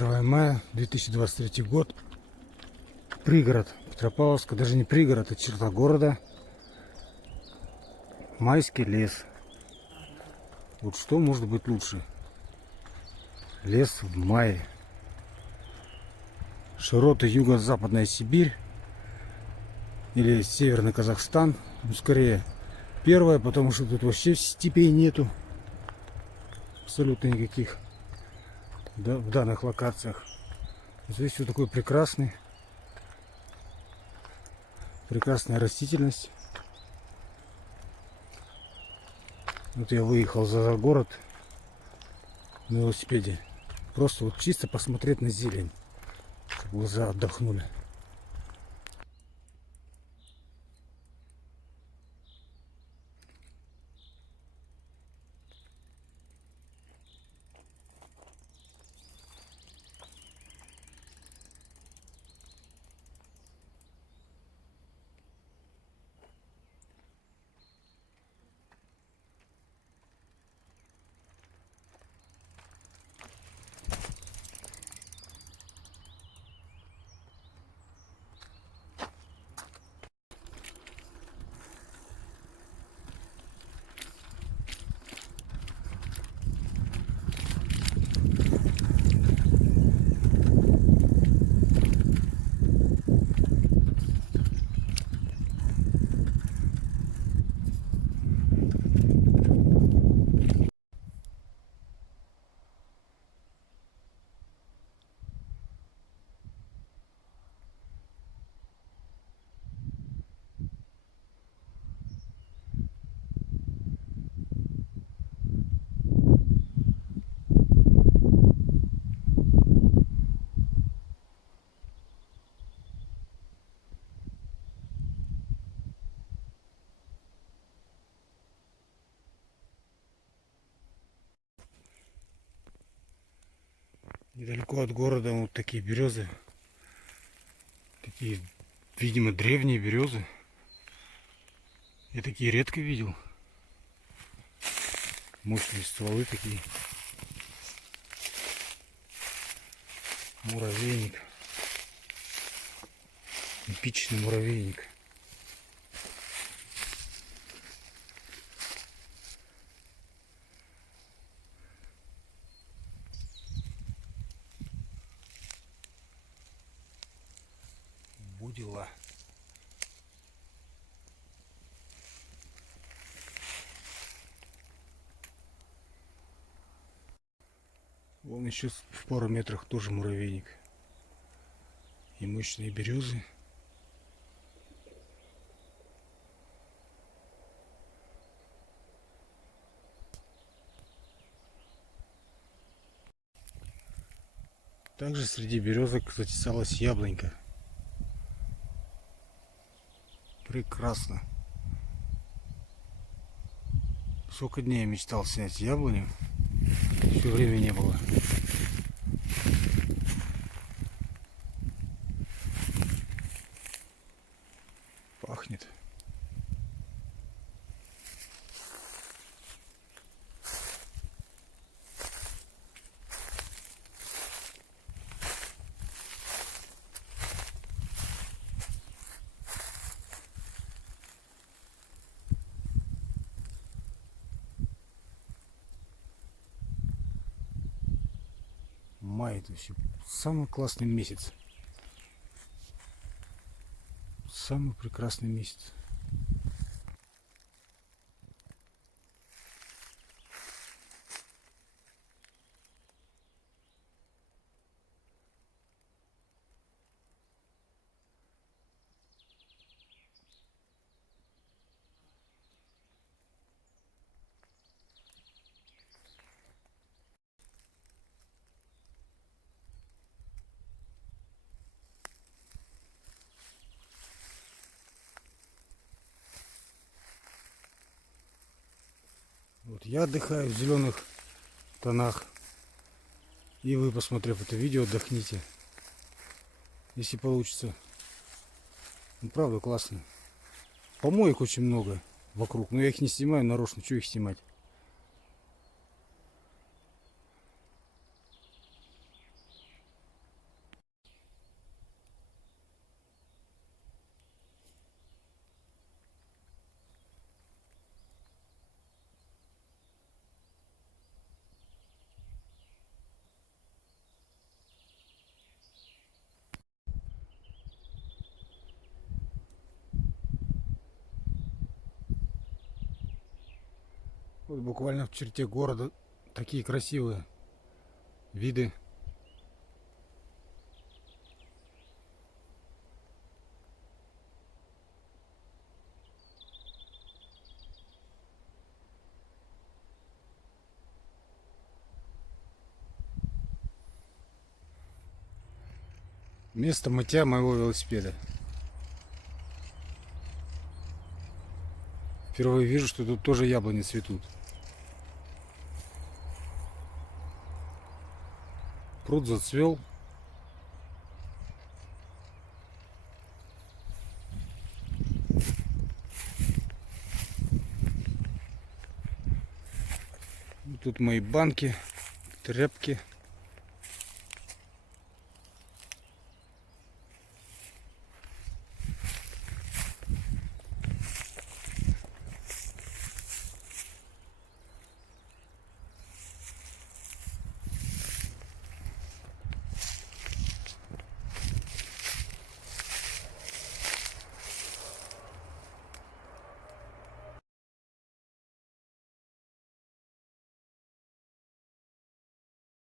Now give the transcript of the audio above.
21 мая 2023 год. Пригород Петропавловска, даже не пригород, а черта города. Майский лес. Вот что может быть лучше? Лес в мае. Широты юго-западная Сибирь или северный Казахстан. Ну, скорее первое, потому что тут вообще степей нету. Абсолютно никаких. Да, в данных локациях. Здесь вот такой прекрасная растительность. Вот я выехал за город на велосипеде. Просто вот чисто посмотреть на зелень, чтобы глаза отдохнули. Недалеко от города вот такие березы. Такие, видимо, древние березы. Я такие редко видел. Мощные стволы такие. Муравейник. Эпичный муравейник. Будила. Вон еще в пару метрах тоже муравейник. И мощные березы. Также среди березок затесалась яблонька. Прекрасно. Сколько дней я мечтал снять яблоню. Все время не было. Пахнет. Май — это вообще самый классный месяц. Самый прекрасный месяц. Вот я отдыхаю в зеленых тонах. И вы, посмотрев это видео, отдохните. Если получится. Ну, правда, классно. Помоек очень много вокруг. Но я их не снимаю нарочно. Что их снимать? Вот буквально в черте города такие красивые виды. Место мытья моего велосипеда. Впервые вижу, что тут тоже яблони цветут. Пруд зацвел. Тут мои банки, тряпки.